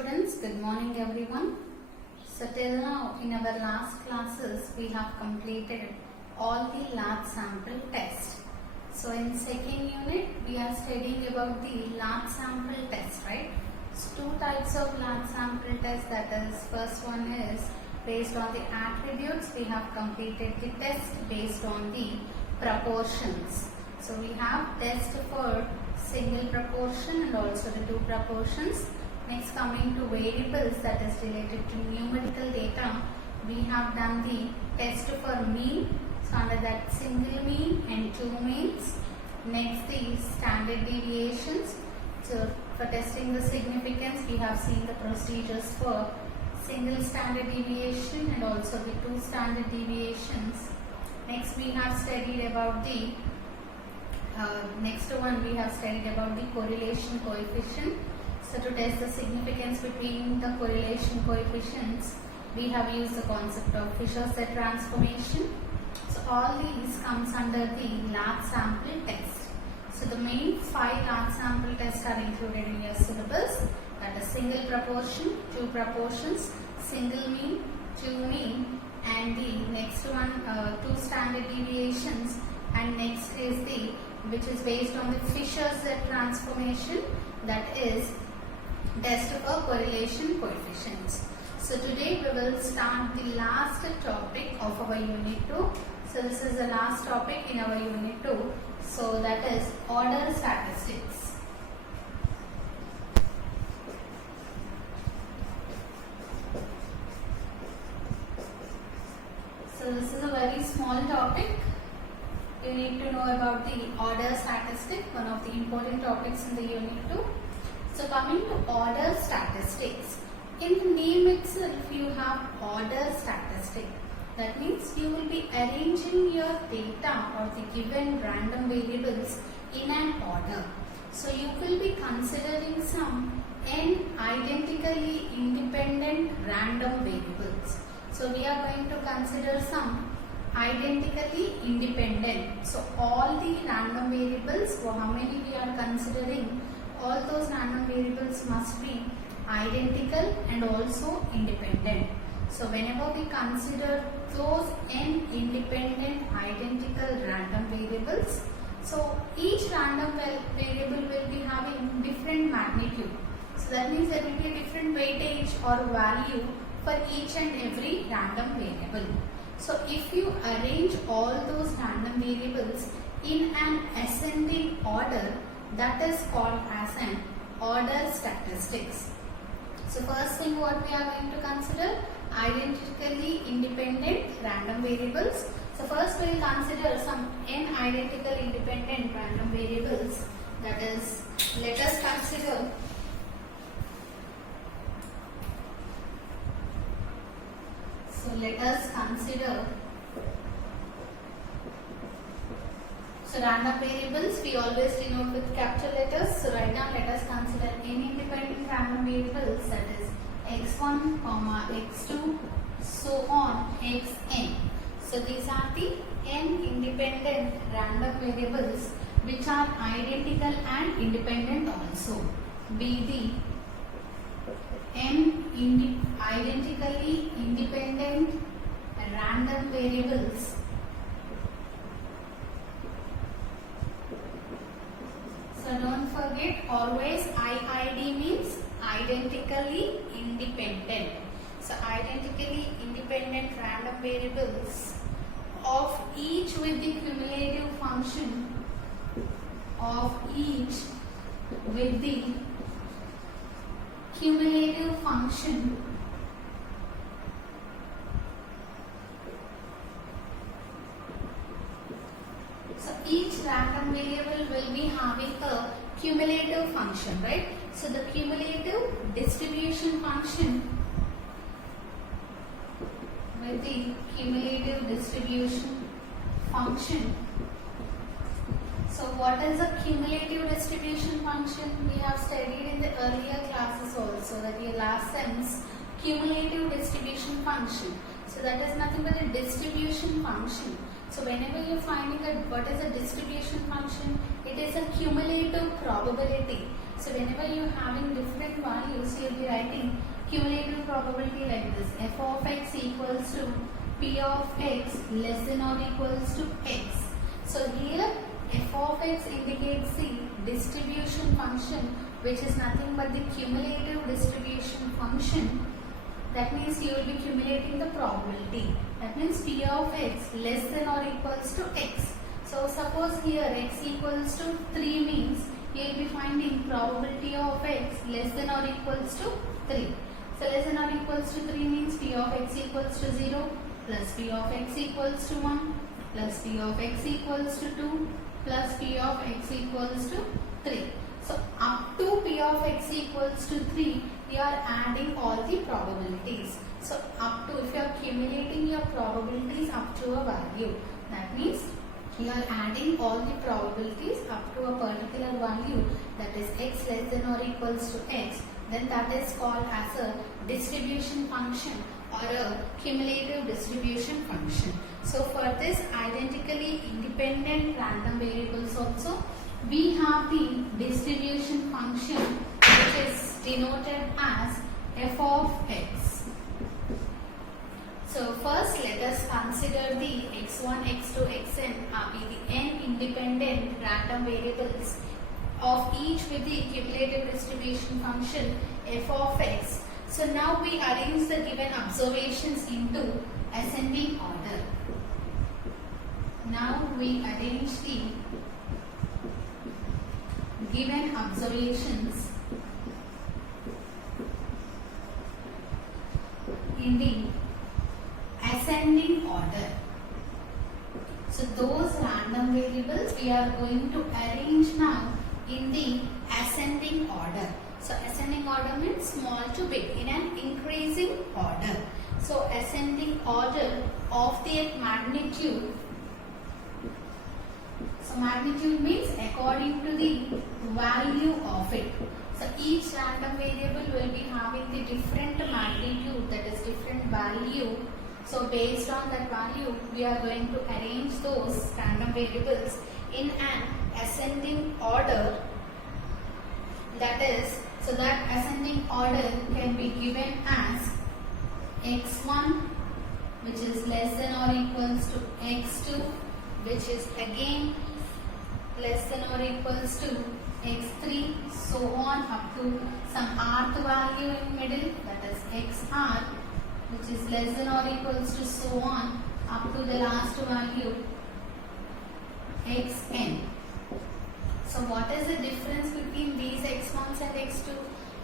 students, good morning everyone. So till now in our last classes we have completed all the large sample test. So in second unit we are studying about the large sample test, right? So two types of large sample test, that is, first one is based on the attributes. We have completed the test based on the proportions. So we have test for single proportion and also the two proportions. Next, coming to variables, that is related to numerical data, we have done the test for mean. So under that, single mean and two means. Next, the standard deviations. So for testing the significance, we have seen the procedures for single standard deviation and also the two standard deviations. Next, we have studied about the we have studied about the correlation coefficient. So to test the significance between the correlation coefficients, we have used the concept of Fisher-Set transformation. So all these comes under the large sample test. So the main 5 large sample tests are included in your syllabus. That is single proportion, two proportions, single mean, two mean, and the next one two standard deviations, and next is the which is based on the Fisher-Set transformation, that is test for correlation coefficients. So today we will start the last topic of our unit 2. So this is the last topic in our unit 2. So that is order statistics. So this is a very small topic. You need to know about the order statistic, one of the important topics in the unit 2. So coming to order statistics, in the name itself you have order statistic. That means you will be arranging your data or the given random variables in an order. So you will be considering some n identically independent random variables. So we are going to consider some identically independent. So all the random variables, for how many we are considering, all those random variables must be identical and also independent. So whenever we consider those n independent identical random variables, so each random variable will be having different magnitude. So that means there will be a different weightage or value for each and every random variable. So if you arrange all those random variables in an ascending order, that is called as an order statistics. So first thing what we are going to consider, identically independent random variables. So first we will consider some n identical independent random variables. That is, let us consider So random variables we always denote with capital letters. So right now let us consider n independent random variables, that is x1, x2, so on xn. So these are the n independent random variables which are identical and independent also. Be the n identically independent random variables So don't forget, always IID means identically independent. So identically independent random variables of each with the cumulative function of each with the cumulative function So each random variable will be having a cumulative function, right? So the cumulative distribution function with the cumulative distribution function. So what is a cumulative distribution function? We have studied in the earlier classes also, that your last sems cumulative distribution function. So that is nothing but a distribution function. So whenever you are finding out what is a distribution function, it is a cumulative probability. So whenever you are having different values, you will be writing cumulative probability like this. F of x equals to P of x less than or equals to x. So here f of x indicates the distribution function, which is nothing but the cumulative distribution function. That means you will be accumulating the probability. That means P of x less than or equals to x. So suppose here x equals to 3 means you will be finding probability of x less than or equals to 3. So less than or equals to 3 means P of x equals to 0 plus P of x equals to 1 plus P of x equals to 2 plus P of x equals to 3. So up to P of x equals to 3, we are adding all the probabilities. So up to, if you are accumulating your probabilities up to a value, that means you are adding all the probabilities up to a particular value, that is x less than or equals to x, then that is called as a distribution function or a cumulative distribution function. So for this identically independent random variables also, we have the distribution function which is denoted as f of x. So first let us consider the x1, x2, xn are the n independent random variables of each with the cumulative distribution function f of x. So now we arrange the given observations into ascending order. Now we arrange the given observations in the ascending order. So those random variables we are going to arrange now in the ascending order. So ascending order means small to big in an increasing order. So ascending order of the magnitude. So magnitude means according to the value of it. So each random variable will be having the different magnitude, that is different value. So based on that value, we are going to arrange those random variables in an ascending order. That is, so that ascending order can be given as x1, which is less than or equals to x2, which is again less than or equals to x3, so on up to some rth value in middle, that is xr, which is less than or equals to so on up to the last value xn. So what is the difference between these x1s and x2?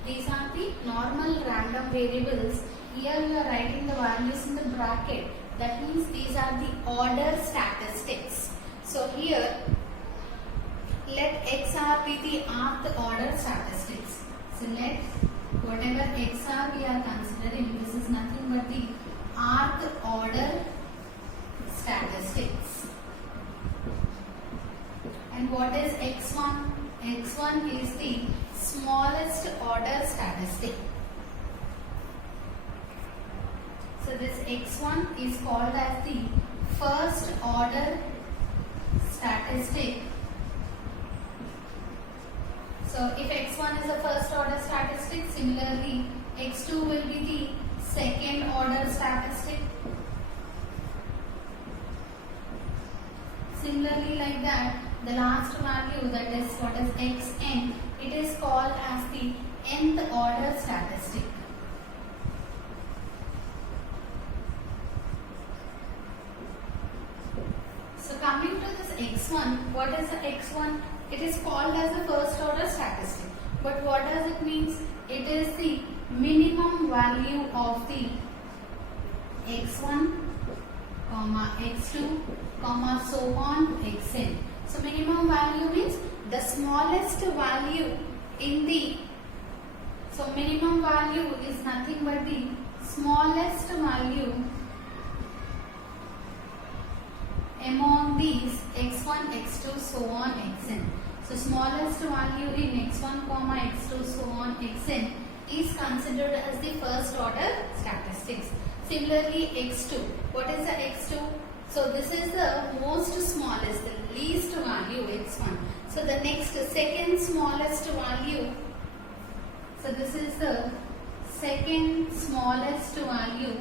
These are the normal random variables. Here we are writing the values in the bracket. That means these are the order statistics. So here let xr be the rth order statistics. So let whatever xr we are considering, this is nothing but the rth order statistics. And what is x1? x1 is the smallest order statistic. So this x1 is called as the first order statistic. So if x1 is the first order statistic, similarly x2 will be the second order statistic. Similarly like that, the last value, that is what is xn, it is called as the nth order statistic. So coming to this x1, what is the x1? It is called as the first order statistic. But what does it mean? It is the minimum value of the x1, x2, so on xn. So minimum value means the smallest value in the, so minimum value is nothing but the smallest value among these x1, x2, so on xn. So smallest value in x1, x2, so on xn is considered as the first order statistics. Similarly x2. What is the x2? So this is the most smallest, the least value x1. So the next second smallest value. So this is the second smallest value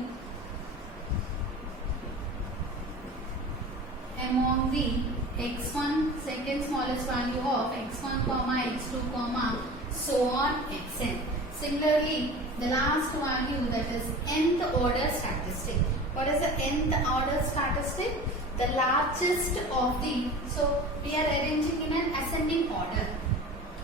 among the x1, second smallest value of x1 comma x2 comma so on xn. Similarly, the last value, that is nth order statistic. What is the nth order statistic? The largest of the, so we are arranging in an ascending order.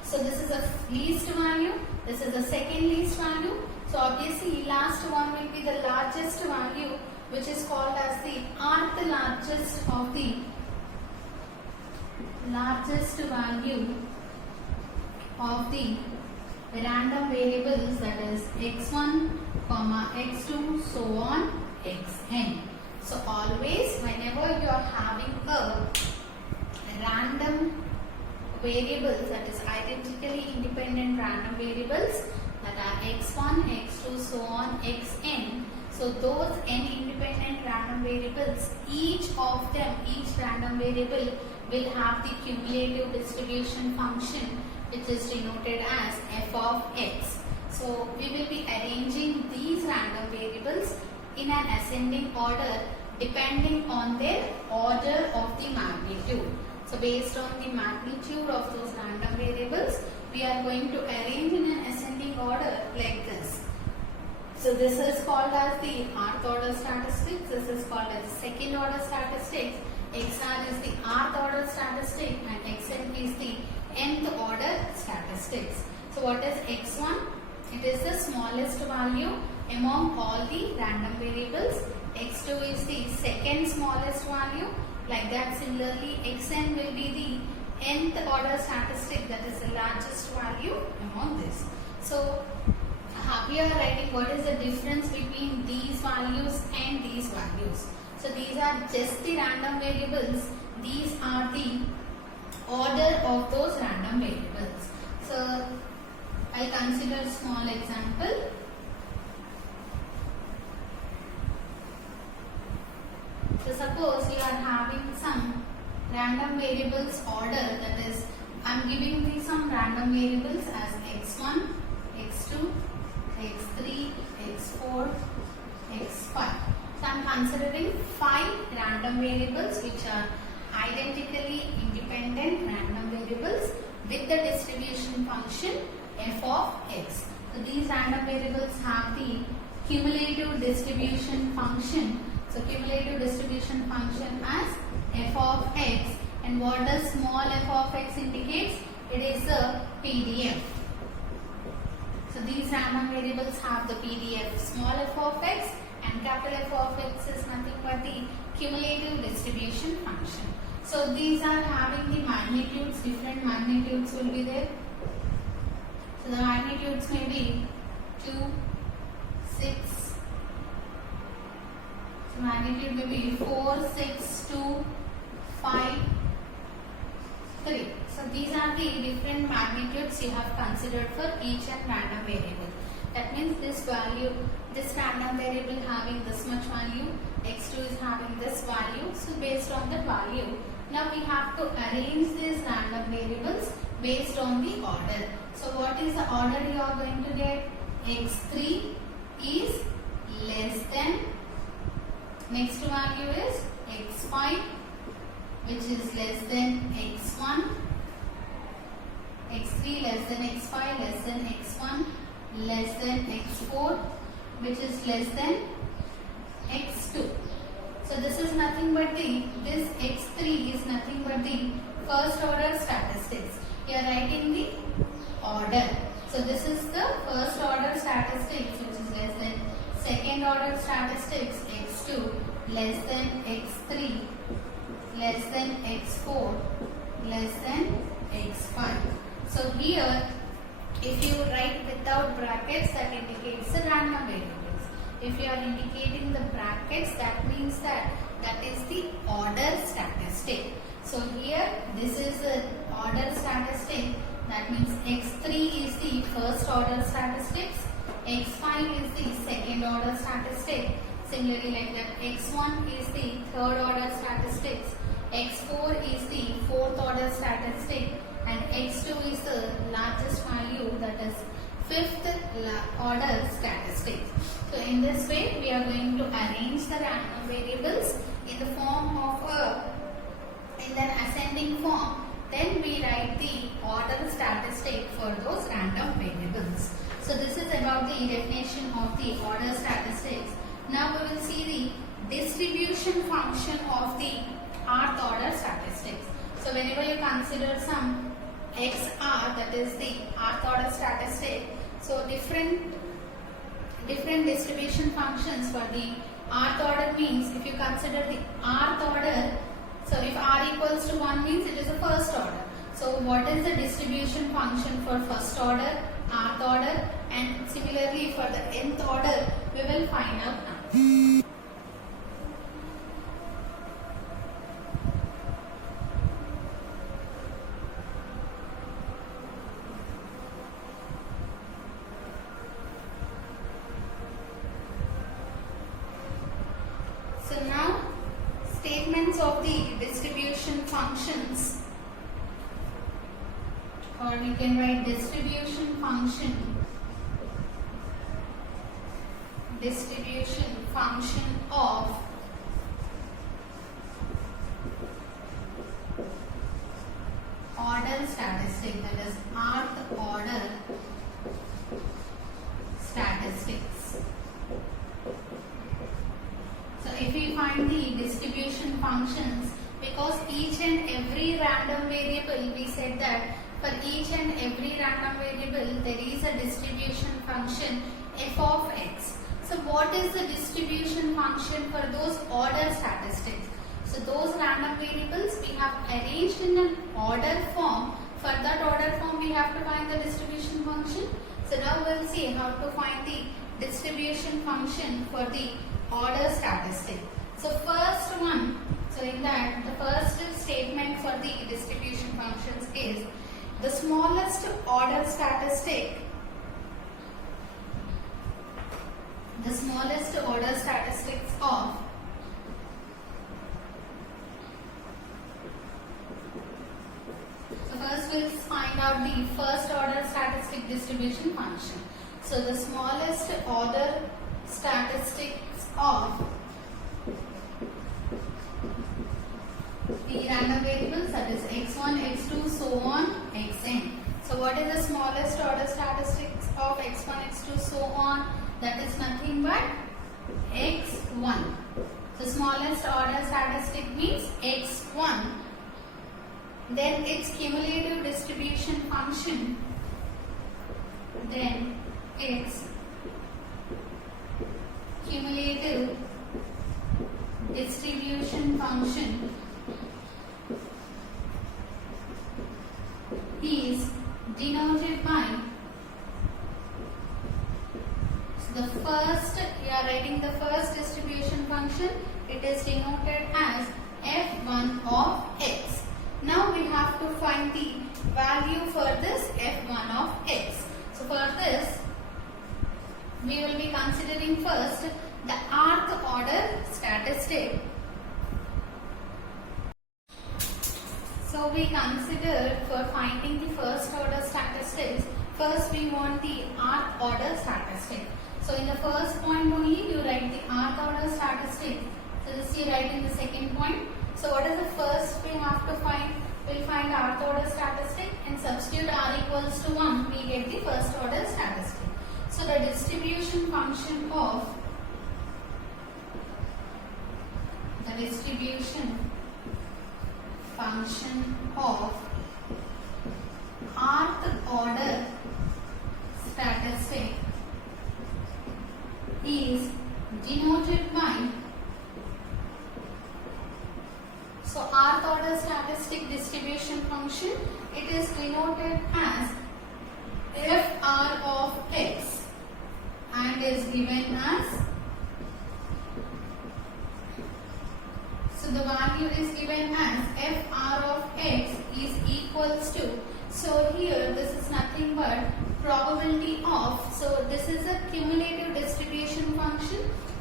So this is the least value, this is the second least value. So obviously last one will be the largest value, which is called as the nth largest of the largest value of the random variables, that is x1 comma x2 so on xn. So always whenever you are having a random variables, that is identically independent random variables, that are x1, x2 so on xn. So those n independent random variables, each of them, each random variable will have the cumulative distribution function, which is denoted as f of x. So we will be arranging these random variables in an ascending order depending on their order of the magnitude. So based on the magnitude of those random variables, we are going to arrange in an ascending order like this. So this is called as the nth order statistics, this is called as second order statistics, xr is the nth order statistic and xn is the nth order statistics. So what is x1? It is the smallest value among all the random variables. x2 is the second smallest value. Like that, similarly xn will be the nth order statistic, that is the largest value among this. So we are writing what is the difference between these values and these values. So these are just the random variables, these are the order of those random variables. So I consider a small example. So suppose you are having some random variables order, that is I am giving these some random variables as x1, x2, x3, x4, x5. So I am considering 5 random variables which are identically independent random variables with the distribution function f of x. So these random variables have the cumulative distribution function. So cumulative distribution function as f of x, and what does small f of x indicates? It is a PDF. So these random variables have the PDF small f of x, and capital F of x is nothing but the cumulative distribution function. So these are having the magnitudes, different magnitudes will be there. So the magnitudes may be 2, 6, so magnitude may be 4, 6, 2, 5, 3. So these are the different magnitudes you have considered for each and random variable. That means this value, this random variable having this much value, x2 is having this value. So based on that value, now we have to arrange these random variables based on the order. So what is the order you are going to get? x3 is less than, next value is x5, which is less than x1, x3 less than x5, less than x1, less than x4, which is less than x2. So this is nothing but the, this x3 is nothing but the first order statistics. You are writing the order. So this is the first order statistics, which is less than second order statistics, x2 less than x3, less than x4, less than x5. So here, if you write without brackets, that indicates the random variables. If you are indicating the brackets, that means that is the order statistic. So here, this is the order statistic. That means x3 is the first order statistics, x5 is the second order statistic. Similarly, like that, x1 is the third order statistics, x4 is the fourth order statistic, and x2 is the largest value, that is fifth order statistics. So in this way we are going to arrange the random variables in the form of in the ascending form. Then we write the order statistic for those random variables. So this is about the definition of the order statistics. Now we will see the distribution function of the rth order statistics. So whenever you consider some XR, that is the rth order statistic, so different distribution functions for the rth order means if you consider the rth order, so if R equals to 1 means it is a first order. So what is the distribution function for first order, rth order, and similarly for the nth order we will find out now. So now statements of the distribution functions, or we can write distribution function of order statistic, that is rth order statistics. So if we find the distribution functions, because each and every random variable, we said that for each and every random variable there is a distribution function f of x. So what is the distribution function for those order statistics? So those random variables we have arranged in an order form. For that order form we have to find the distribution function. So now we will see how to find the distribution function for the order statistic. So first one, so in that the first statement for the distribution functions is the smallest order statistic, the smallest order statistics of first we'll find out the first order statistic distribution function. So the smallest order statistics of the random variables, that is x1, x2, so on, xn. So what is the smallest order statistics of x1, x2, so on? That is nothing but x1. So smallest order statistic means x1. Then its cumulative distribution function, then its cumulative distribution function is denoted by, so the first, you are writing the first distribution function, it is denoted as f1 of x. Now we have to find the value for this f1 of x. So for this we will be considering first the rth order statistic. So we consider for finding the first order statistics, first we want the rth order statistic. So in the first point only you write the rth order statistic. So this you write in the second point. So what is the first we have to find? We'll find rth order statistic and substitute r equals to 1, we get the first order statistic. So the distribution function of rth order statistic is denoted by, so rth order statistic distribution function, it is denoted as fr of x and is given as, so the value is given as fr of x is equals to, so here this is nothing but probability of, so this is a cumulative distribution function,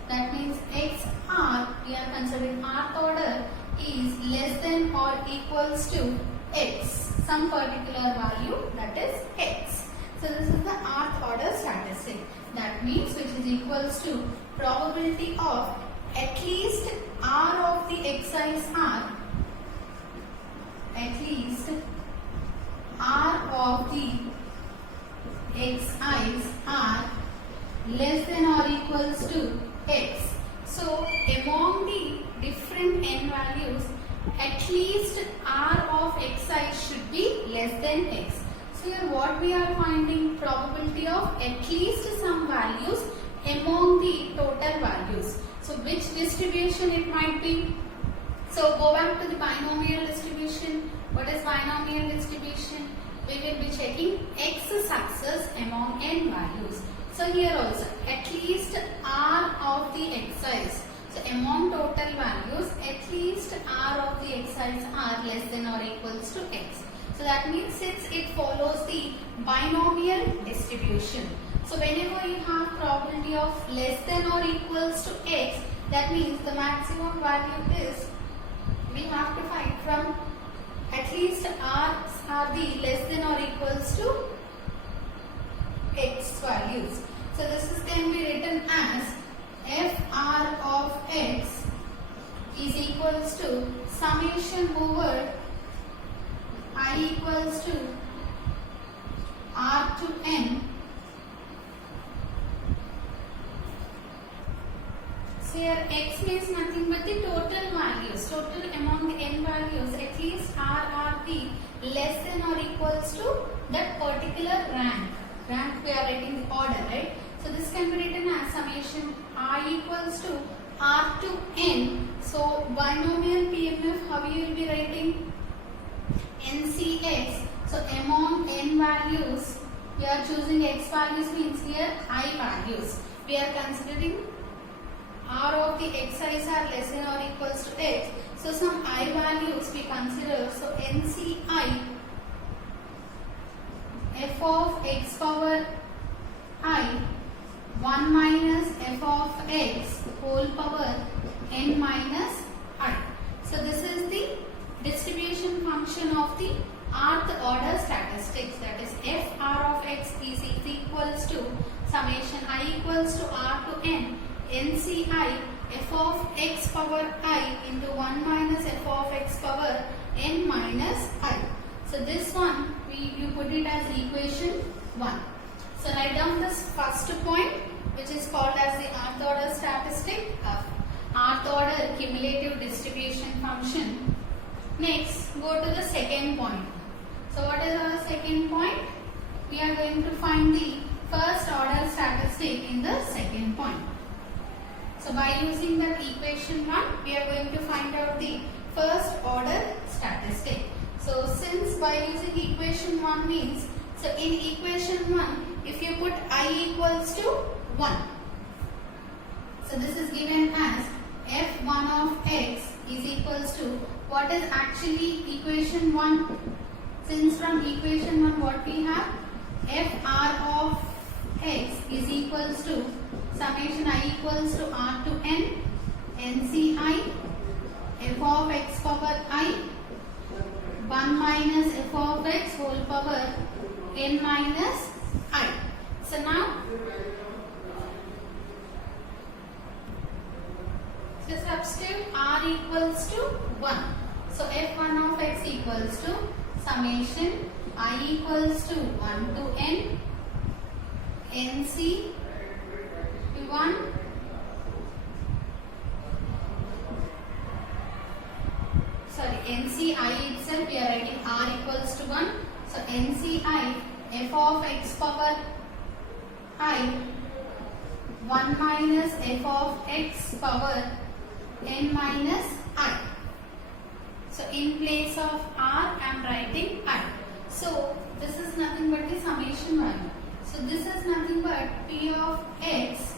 that means xr, we are considering rth order, is less than or equals to x, some particular value, that is x. So this is the rth order statistic. That means which is equals to probability of at least r of the exercise r, at least r of the exercise r less than or equals to x. So among the different n values, at least r of xi should be less than x. So here what we are finding, probability of at least some values among the total values. So which distribution it might be? So go back to the binomial distribution. What is binomial distribution? We will be checking x success among n values. So here also at least r of the exercise. So among total values, at least r of the exercise are less than or equals to x. So that means since it follows the binomial distribution. So whenever you have probability of less than or equals to x, that means the maximum value is, we have to find from at least r are the less than or equals to x values. So this is can be written as fr of x is equals to summation over I equals to r to n. So here x means nothing but the total values. Total among the n values, at least r are the less than or equals to that particular rank. Rank we are writing the order, right? So this can be written as summation I equals to r to n. So binomial PMF, how you will be writing? NCX. So among n values, we are choosing x values means here I values. We are considering r of the xi's are less than or equals to x. So some I values we consider. So NCI f of x power I 1 minus f of x whole power n minus I. So this is the distribution function of the rth order statistics, that is f r of x is equals to summation I equals to r to n nci f of x power I into 1 minus f of x power n minus I. So this one you put it as equation 1. So write down this first point which is called as the rth order statistic, rth order cumulative distribution function. Next, go to the second point. So what is our second point? We are going to find the first order statistic in the second point. So by using that equation 1, we are going to find out the first order statistic. So since by using equation 1 means, so in equation 1, if you put I equals to 1. So this is given as f1 of x is equals to, what is actually equation 1? Since from equation 1 what we have? fr of x is equals to summation I equals to r to n nci f of x power I 1 minus f of x whole power n minus I. So now substitute r equals to 1. So f1 of x equals to summation I equals to 1 to n nc 1 nci itself we are writing r equals to 1. So nci f of x power I 1 minus f of x power n minus I. So in place of r I am writing I. So this is nothing but the summation value. So this is nothing but p of x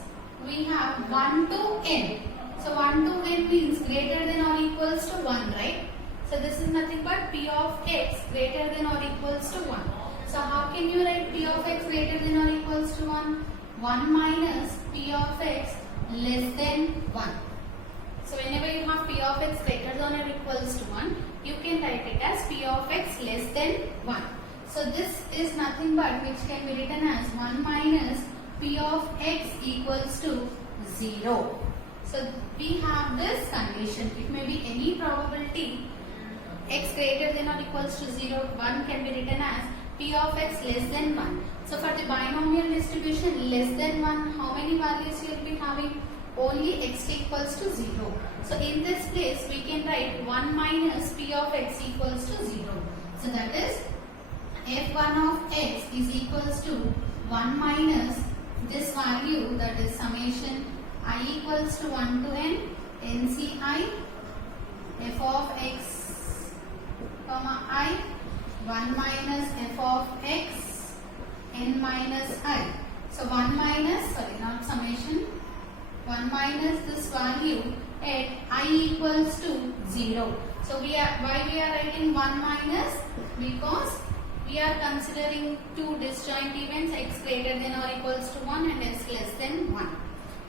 we have 1 to n. So 1 to n means greater than or equals to 1, right? So this is nothing but p of x greater than or equals to 1. So how can you write p of x greater than or equals to 1? 1 minus p of x less than 1. So whenever you have p of x greater than or equals to 1, you can write it as p of x less than 1. So this is nothing but which can be written as 1 minus p of x equals to 0. So we have this condition. It may be any probability x greater than or equals to 0. 1 can be written as p of x less than 1. So for the binomial distribution less than 1, how many values you will be having? Only x equals to 0. So in this place we can write 1 minus p of x equals to 0. So that is f1 of x is equals to 1 minus this value, that is summation I equals to 1 to n nci f of x comma I 1 minus f of x n minus I. So 1 minus, sorry, not summation, 1 minus this value at I equals to 0. So why we are writing 1 minus? Because we are considering two disjoint events, x greater than or equals to 1 and x less than 1.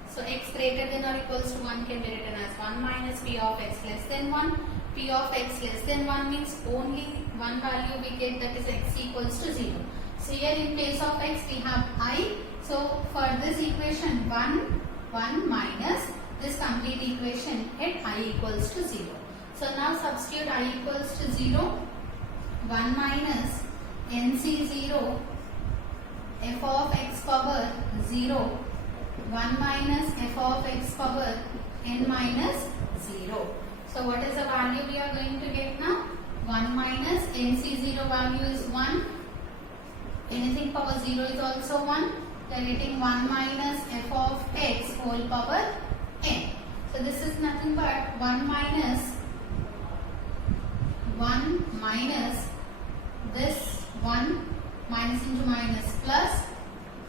So x greater than or equals to 1 can be written as 1 minus p of x less than 1. P of x less than 1 means only one value we get, that is x equals to 0. So here in place of x we have I. So for this equation 1 minus this complete equation at I equals to 0. So now substitute I equals to 0. 1 minus nc0 f of x power 0. 1 minus f of x power n minus 0. So what is the value we are going to get now? 1 minus nc0 value is 1. Anything power 0 is also 1. We are getting 1 minus f of x whole power n. So this is nothing but 1 minus this 1 minus into minus plus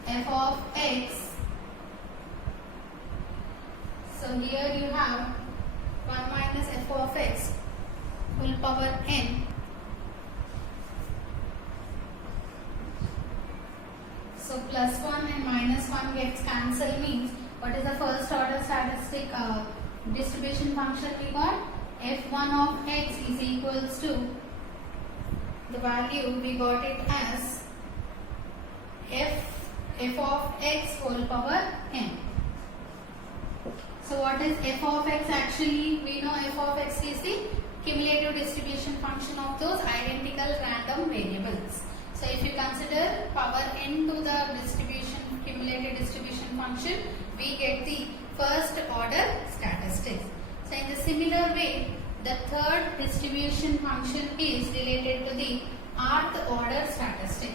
f of x. So here you have 1 minus f of x whole power n. So plus 1 and minus 1 gets cancelled, means what is the first order statistic distribution function we got? f1 of x is equals to the value we got it as f of x whole power n. So what is f of x actually? We know f of x is the cumulative distribution function of those identical random variables. So if you consider power n to the cumulative distribution function, we get the first order statistics. So in the similar way, the third distribution function is related to the rth order statistic.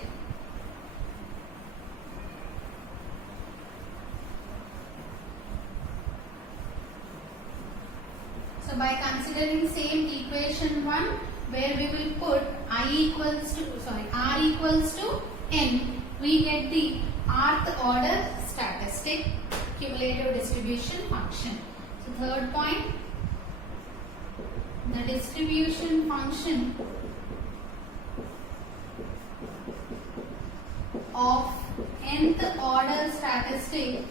So by considering same equation 1, where we will put r equals to n, we get the rth order statistic cumulative distribution function. So third point, the distribution function of nth order statistic.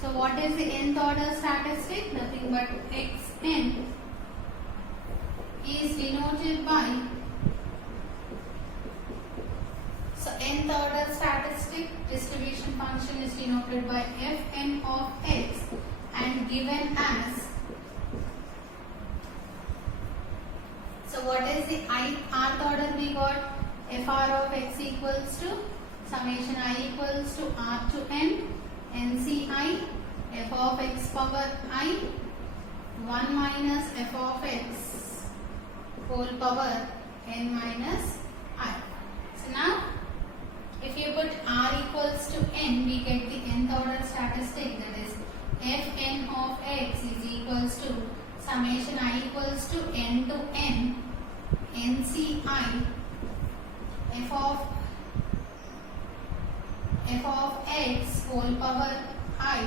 So what is the nth order statistic? Nothing but xn is denoted by, so nth order statistic distribution function is denoted by fn of x and given as, so what is the rth order we got? fr of x equals to summation I equals to r to n nci f of x power I 1 minus f of x whole power n minus I. So now if you put r equals to n, we get the nth order statistic, that is fn of x is equals to summation I equals to n to n nci f of x whole power I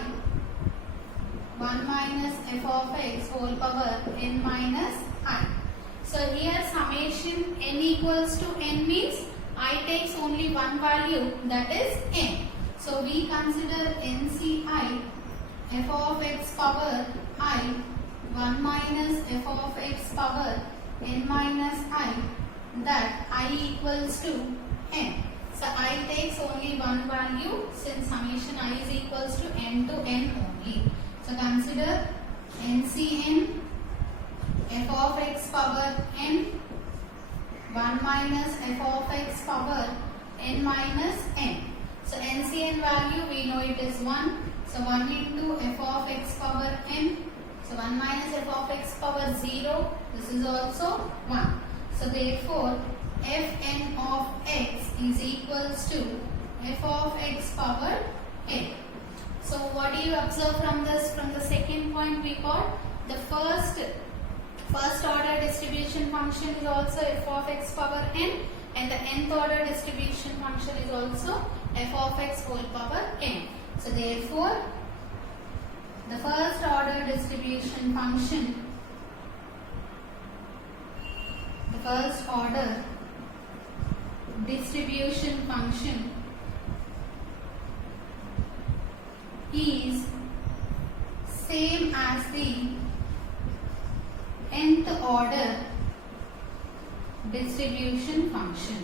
1 minus f of x whole power n minus I. So here summation n equals to n means I takes only one value, that is n. So we consider nci f of x power I 1 minus f of x power n minus I that I equals to n. So I takes only one value since summation I is equals to n to n only. So consider NCN f of x power n 1 minus f of x power n minus n. So NCN value we know it is 1. So 1 into f of x power n. So 1 minus f of x power 0. This is also 1. So therefore fn of x is equals to f of x power n. So what do you observe from this? From the second point we got the first order distribution function is also f of x power n, and the nth order distribution function is also f of x whole power n. So therefore the first order distribution function, is same as the nth order distribution function.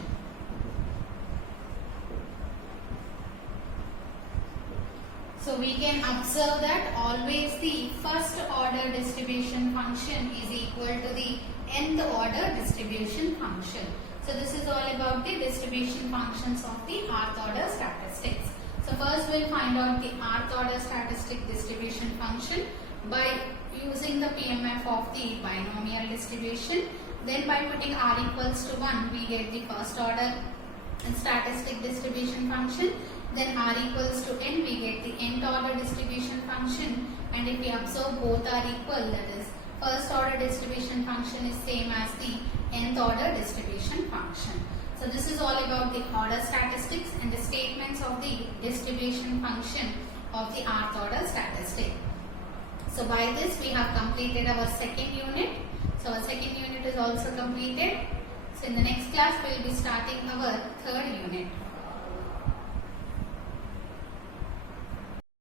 So we can observe that always the first order distribution function is equal to the nth order distribution function. So this is all about the distribution functions of the rth order statistics. So first we'll find out the rth order statistic distribution function by using the PMF of the binomial distribution. Then by putting r equals to 1 we get the first order statistic distribution function. Then r equals to n we get the nth order distribution function, and if we observe both are equal, that is first order distribution function is same as the nth order distribution function. So this is all about the order statistics and the statements of the distribution function of the rth order statistic. So by this we have completed our second unit. So our second unit is also completed. So in the next class we will be starting our third unit.